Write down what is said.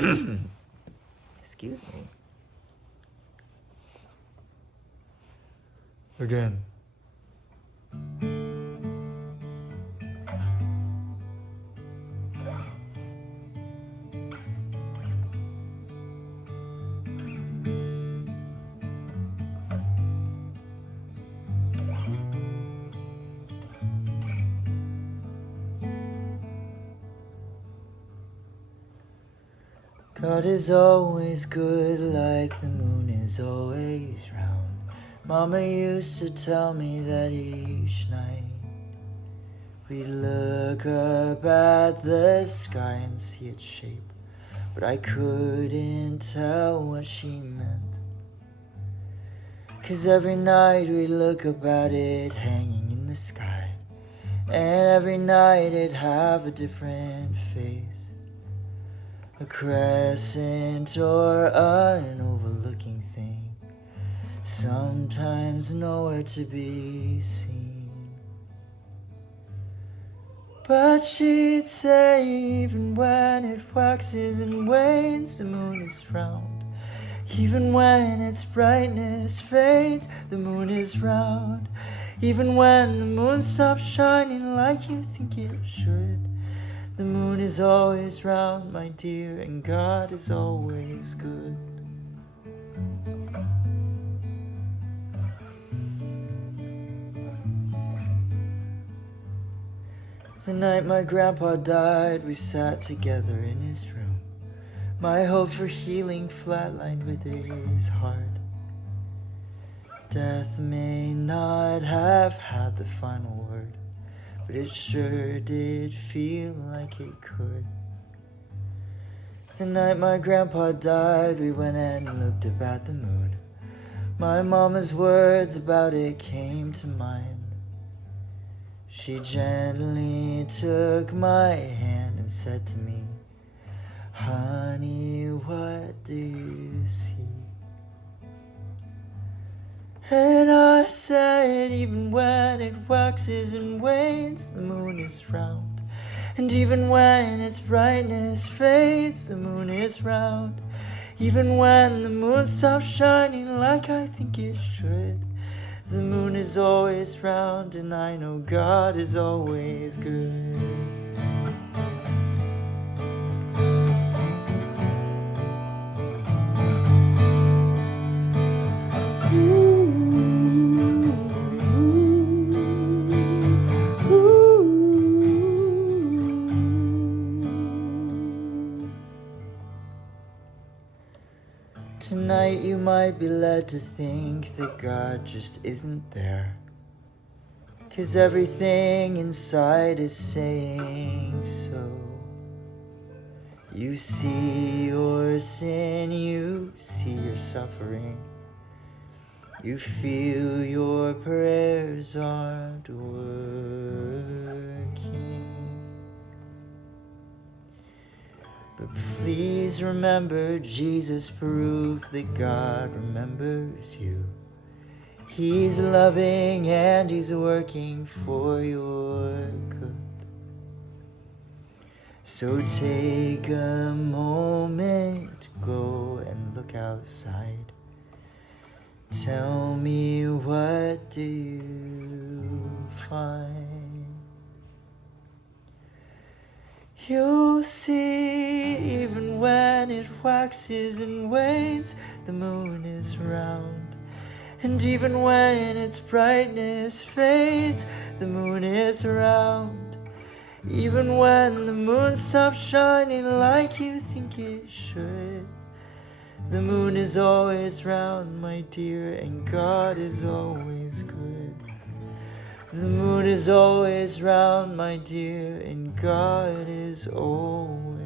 Excuse me. Again. God is always good, like the moon is always round. Mama used to tell me that each night we'd look up at the sky and see its shape, but I couldn't tell what she meant. 'Cause every night we'd look up at it hanging in the sky, and every night it'd have a different face. A crescent or an overlooking thing, sometimes nowhere to be seen. But she'd say even when it waxes and wanes, the moon is round. Even when its brightness fades, the moon is round. Even when the moon stops shining like you think it should, the moon is always round, my dear, and God is always good. The night my grandpa died, we sat together in his room. My hope for healing flatlined with his heart. Death may not have had the final word, but it sure did feel like it could. The night my grandpa died, we went and looked up at the moon. My mama's words about it came to mind. She gently took my hand and said to me, "Honey, what do you see?" And I said, even when it waxes and wanes, the moon is round. And even when its brightness fades, the moon is round. Even when the moon stops shining like I think it should, the moon is always round, and I know God is always good. Tonight you might be led to think that God just isn't there, 'cause everything inside is saying so. You see your sin, you see your suffering, you feel your prayers aren't working. But please remember, Jesus proved that God remembers you. He's loving and He's working for your good. So take a moment, go and look outside. Tell me, what do you find? You'll see, even when it waxes and wanes, the moon is round. And even when its brightness fades, the moon is round. Even when the moon stops shining like you think it should, the moon is always round, my dear, and God is always good. The moon is always round, my dear, and God is always